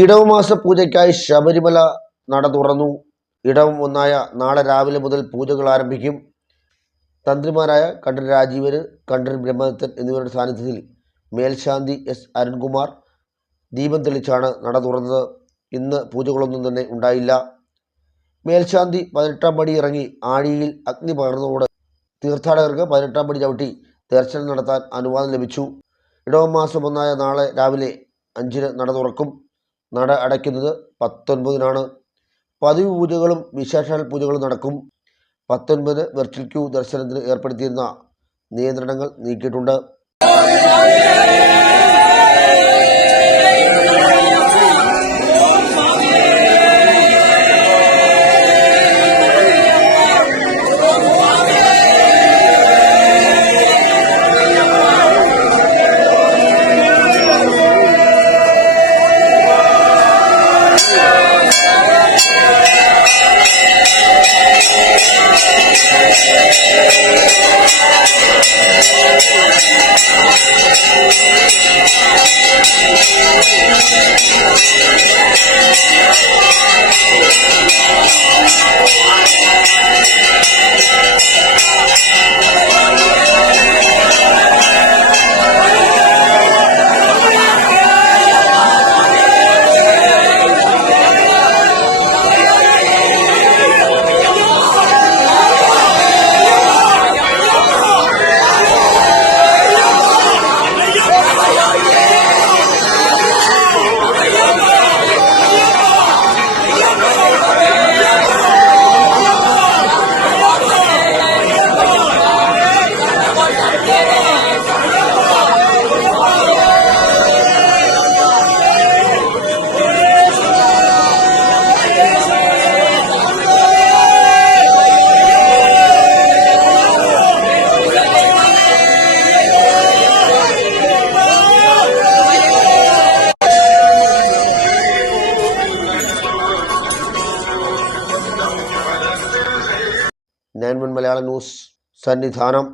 ഇടവമാസ പൂജയ്ക്കായി ശബരിമല നട തുറന്നു. ഇടവം ഒന്നായ നാളെ രാവിലെ മുതൽ പൂജകൾ ആരംഭിക്കും. തന്ത്രിമാരായ കണ്ഠര് രാജീവര്, കണ്ഠര് ബ്രഹ്മദത്തൻ എന്നിവരുടെ സാന്നിധ്യത്തിൽ മേൽശാന്തി എസ് അരുൺകുമാർ ദീപം തെളിച്ചാണ് നട തുറന്നത്. ഇന്ന് പൂജകളൊന്നും തന്നെ ഉണ്ടായില്ല. മേൽശാന്തി 18-ാം പടി ഇറങ്ങി ആഴിയിൽ അഗ്നി പകർന്നതോടെ തീർത്ഥാടകർക്ക് 18-ാം പടി ചവിട്ടി ദർശനം നടത്താൻ അനുവാദം ലഭിച്ചു. ഇടവമാസം ഒന്നായ നാളെ രാവിലെ 5-ന് നട തുറക്കും. നട അടയ്ക്കുന്നത് 19-നാണ്. പതിവ് പൂജകളും വിശേഷാൽ പൂജകളും നടക്കും. 19-ന് വെർച്വൽ ക്യൂ ദർശനത്തിന് ഏർപ്പെടുത്തിയിരുന്ന നിയന്ത്രണങ്ങൾ നീക്കിയിട്ടുണ്ട്. മലയാളം ന്യൂസ് സന്നിധാനം.